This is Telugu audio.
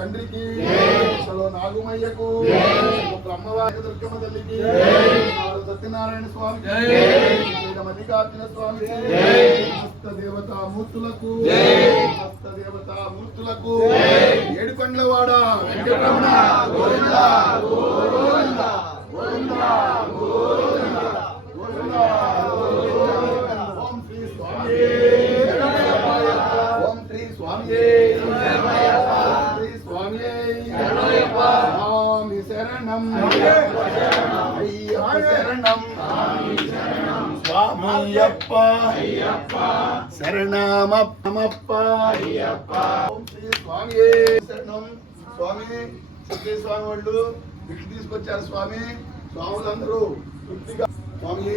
తండ్రికి నాగుమయ్యకు బ్రహ్మవారి దుర్గమ్మ తల్లికి సత్యనారాయణ స్వామికి మల్లికార్జున స్వామికి హస్త దేవతామూర్తులకు ఏడుకొండలవాడ వెంకటరమణ గోవింద గోవింద గోవింద గోవింద గోవింద. ఓం శ్రీ స్వామి ఓం శ్రీ స్వామి శ్రీ స్వామి స్వామి శరణం అయ్యప్ప శరణం స్వామయ్యప్ప శరణమప్ప అయ్యప్ప. ఓం శ్రీ స్వామి శరణం. స్వామి శ్రీ స్వామి వాళ్ళు భిక్ష తీసుకొచ్చారు. స్వామి స్వాములందరూ తృప్తిగా స్వామి